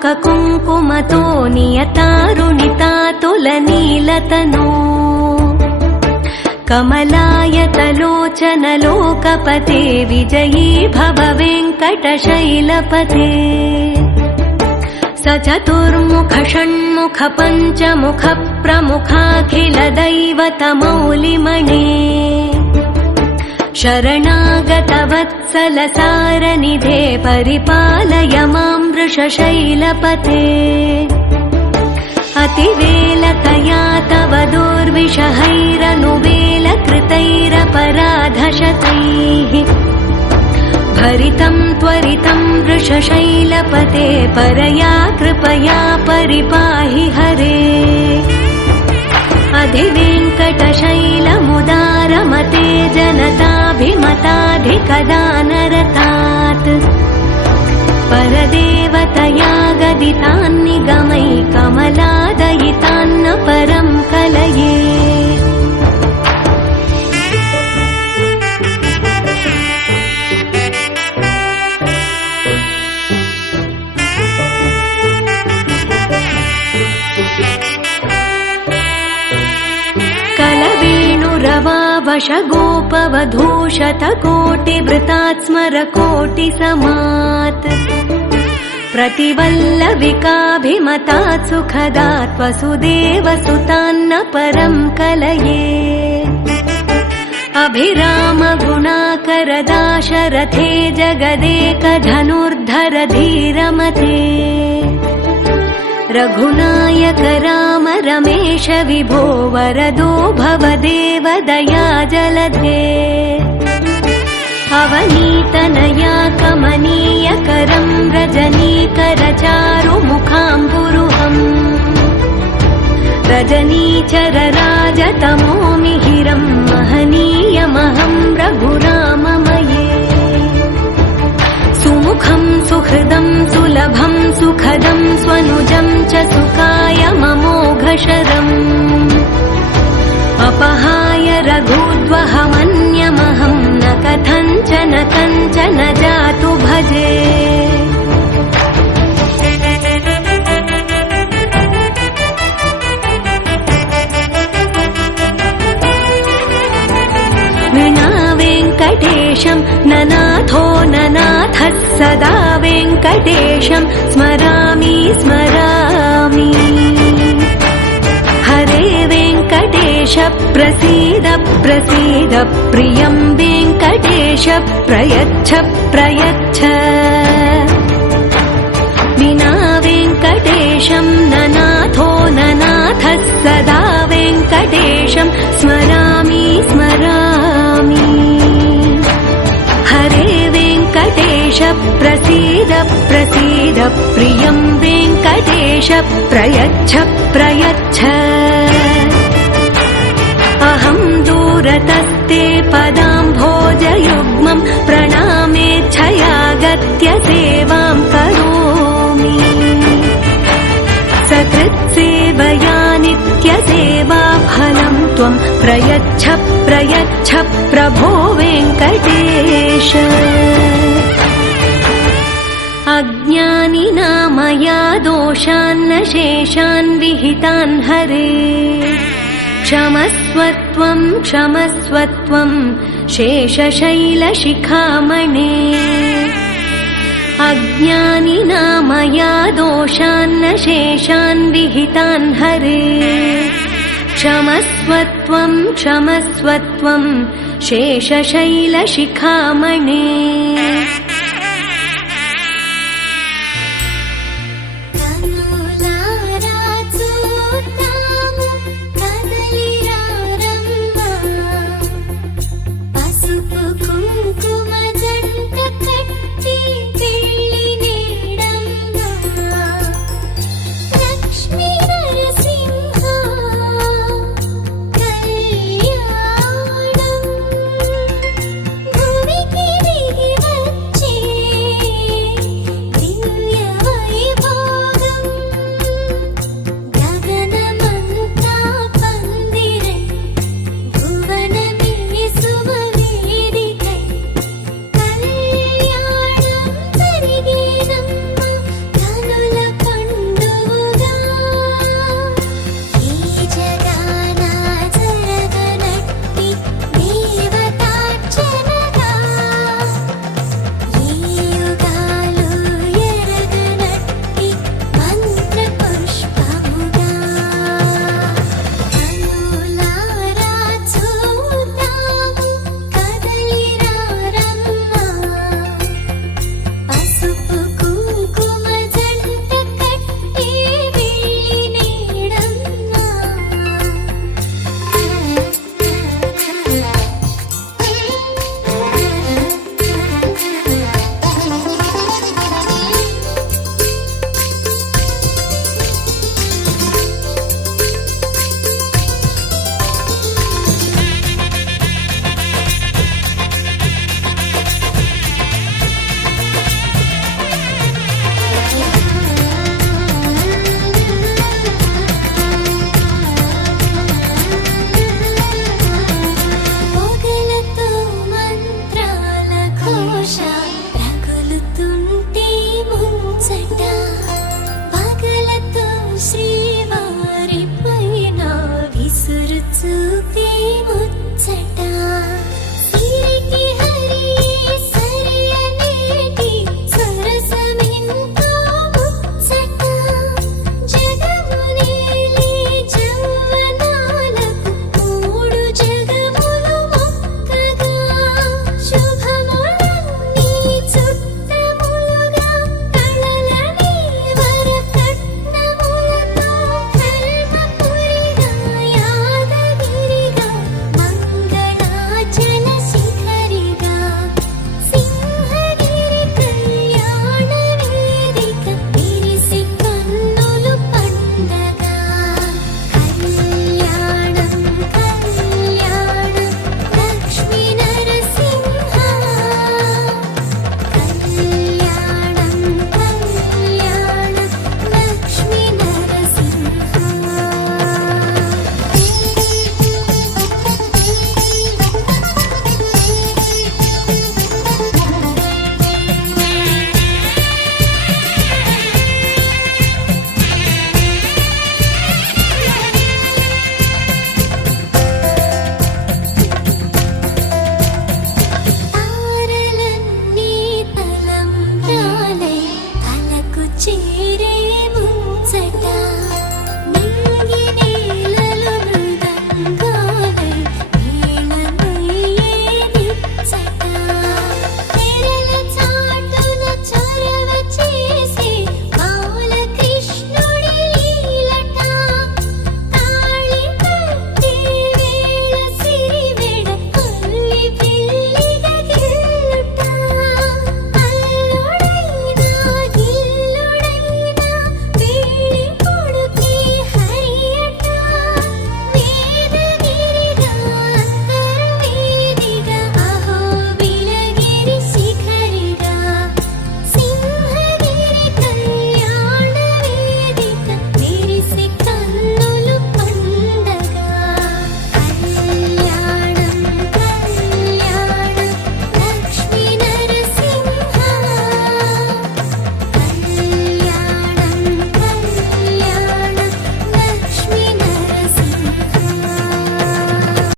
कुङ्कुमतो नियतारुणितातुलनीलतनो कमलायतलोचनलोकपते विजयी भव वेङ्कटशैलपते स चतुर्मुख षण्मुख पञ्चमुख प्रमुखाखिल दैवतमौलिमणे शरणागत वत्सल सारनिधे परिपालय मां वृषशैलपते अतिवेलतया तव दुर्विषहैरनुवेलकृतैरपराधशतैः भरितं त्वरितं वृषशैलपते परया कृपया परिपाहि हरे अधिवेङ्कटशैलमुदारमते जनताभिमताधिकदानरतात् परदेवतया गदितान्निगमै कमलादयितान्न परं कलये वशगोपवधूशतकोटिवृतात् स्मरकोटिसमात् प्रतिवल्लविकाभिमतात् सुखदात् वसुदेवसुतान्न परं कलये अभिरामगुणाकरदाशरथे जगदेकधनुर्धर धीरमते रघुनायक राम रमेश विभो वरदो भवदेव दया जलधे अवनीतनया कमनीयकरं रजनीकरचारुमुखाम्बुरुहम् रजनीचर राजतमो मिहिरं महनीयमहं रघुराममये सुमुखं सुहृदं सुलभं सुखदं स्वनुजं च सुखाय ममोघशरम् अपहाय रघुद्वहमन्यमहं न कथञ्चन कञ्चन जातु भजे विना वेङ्कटेशं ननाथो ननाथः सदा वेङ्कटेशं स्मरामि स्मरामि हरे वेङ्कटेश प्रसीद प्रसीद प्रियं वेङ्कटेश प्रयच्छ प्रयच्छ विना वेङ्कटेशं ननाथो ननाथः सदा वेङ्कटेशं स्मरामि स्मरामि हरे वेङ्कटेश प्रसीद प्रसीद प्रियं वेङ्कटेश प्रयच्छ प्रयच्छ अहं दूरतस्ते पदाम्भोजयुग्मं प्रणामेच्छयागत्य सेवां करोमि सकृत्सेवया नित्यसेवाफलं त्वं प्रयच्छ प्रयच्छ प्रभो वेङ्कटेश अज्ञानिना मया दोषान्न शेषान् विहितान् हरे क्षमस्वत्वं क्षमस्वत्वं शेषशैलशिखामणे अज्ञानिना मया दोषान्न शेषान् विहितान् हरे क्षमस्वत्वं क्षमस्वत्वं शेषशैलशिखामणे